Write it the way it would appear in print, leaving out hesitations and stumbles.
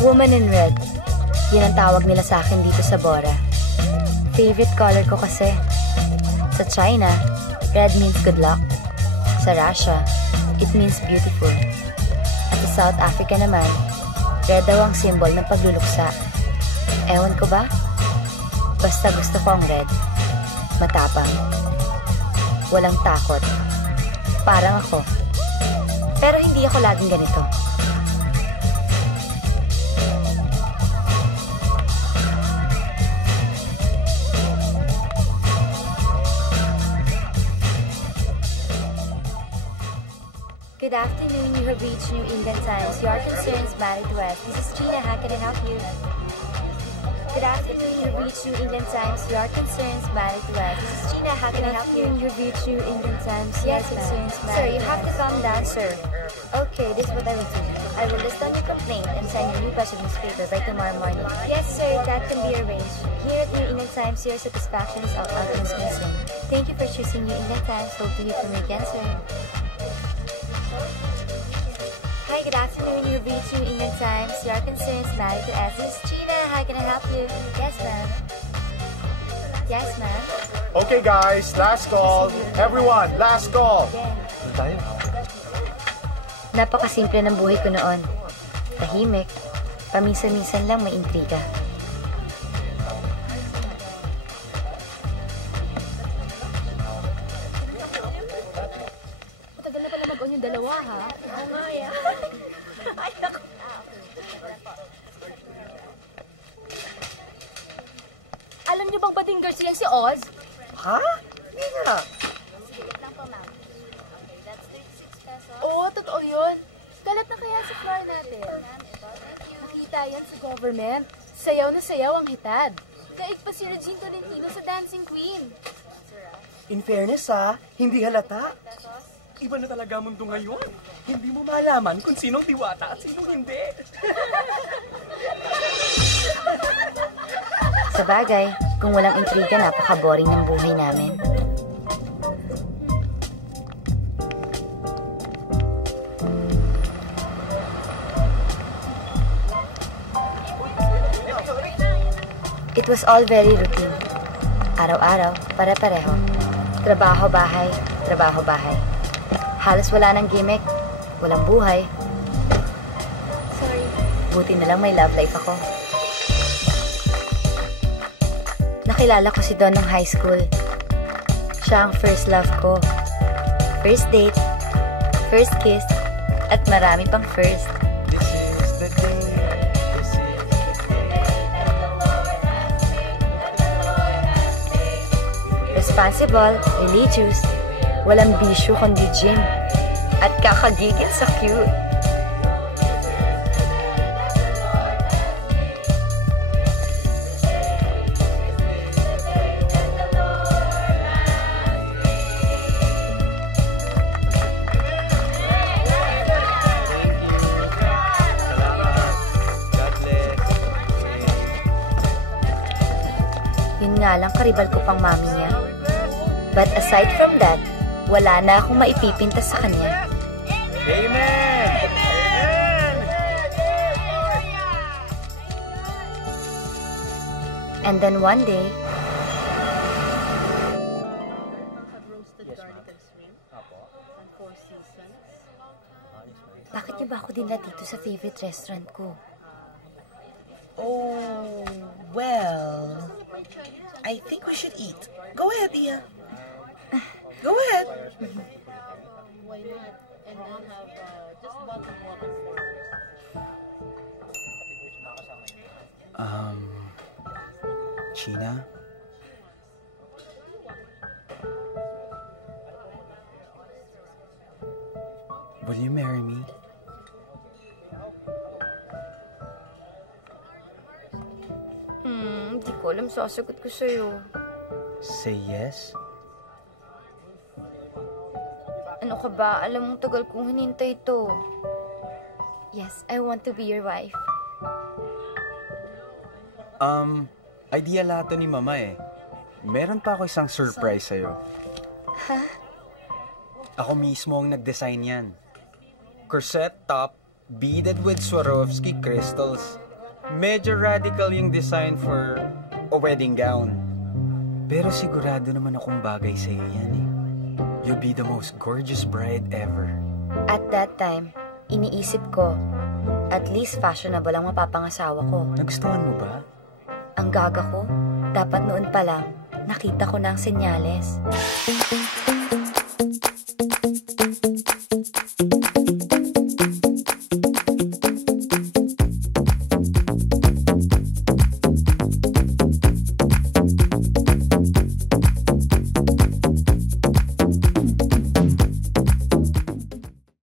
Woman in red. Yun ang tawag nila sa akin dito sa Bora. Favorite color ko kasi. Sa China, red means good luck. Sa Russia, it means beautiful. At sa South Africa naman, red daw ang symbol ng pagluluksa. Ewan ko ba? Basta gusto ko ang red. Matapang. Walang takot. Parang ako. Pero hindi ako laging ganito. Good afternoon, you have reached New England Times. Your concerns matter to us. This is Gina, how can I help you? Good afternoon, you have reached New England Times. Your concerns matter to us. This is Gina, how can I help you? You have reached New England Times. Yes, concerns matter. Sir, you have to calm down, sir. Okay, this is what I will do. I will list down your complaint and send you a new batch of newspaper by tomorrow morning. Yes, sir, that can be arranged. Here at New England Times, your satisfaction is our utmost concern. Thank you for choosing New England Times. Hope to hear from you again, sir. Hi, good afternoon. You've reached New England Times. Your concerns matter to us. This is Gina. How can I help you? Yes, ma'am. Yes, ma'am. Okay, guys. Last call. Everyone, last call. Ano tayo? Napakasimple ng buhay ko noon. Tahimik. Paminsan-minsan lang may intriga. Matagal na pala mag-on yung dalawa, ha? Oo nga, yeah. Ay, naku. Alam niyo bang bading girl siyang si Oz? Ha? Hindi nga. Sige, lang po, ma'am. Okay, that's 36 pesos. Oo, totoo yun. Kalat na kaya sa floor natin. Nakita yan sa government. Sayaw na sayaw ang hitad. Daig pa si Regine Tolentino sa Dancing Queen. In fairness hindi halata. Iba na talaga ang mundo ngayon. Hindi mo malaman kung sinong diwata at sinong hindi. Sa bagay, kung walang intriga, napaka-boring ng buhay namin. It was all very routine. Araw-araw, pare-pareho. Trabaho-bahay, trabaho-bahay. Halos wala ng gimmick, walang buhay. Sorry. Buti na lang may love life ako. Nakilala ko si Don nung high school. Siya ang first love ko. First date, first kiss, at marami pang first. This is the day. This is the day. Responsible, religious, walang bisyo kundi gym, at kakagigil sa cute. Yun nga lang, karibal ko pang mami niya. But aside from that, wala na akong maipipinta sa kanya. Amen! Amen! And then one day, bakit niyo ba ako dinala dito sa favorite restaurant ko? Oh, well, I think we should eat. Go ahead, Dia. Go ahead. Why not? And I'll have just bottom water. Gina? Will you marry me? ko alam sasagot ko sa'yo. Say yes? Ano ka ba? Alam mong tagal kong hinintay to. Yes, I want to be your wife. Idea lahat to ni Mama eh. Meron pa ako isang surprise sa'yo. Ha? Ako mismo ang nag-design yan. Corset top, beaded with Swarovski crystals. Medyo radical yung design for a wedding gown. Pero sigurado naman akong bagay sa'yo yan eh. You'll be the most gorgeous bride ever. At that time, iniisip ko, at least fashionable ang mapapangasawa ko. Nagustuhan mo ba? Ang gaga ko, dapat noon pa lang, nakita ko na ang senyales.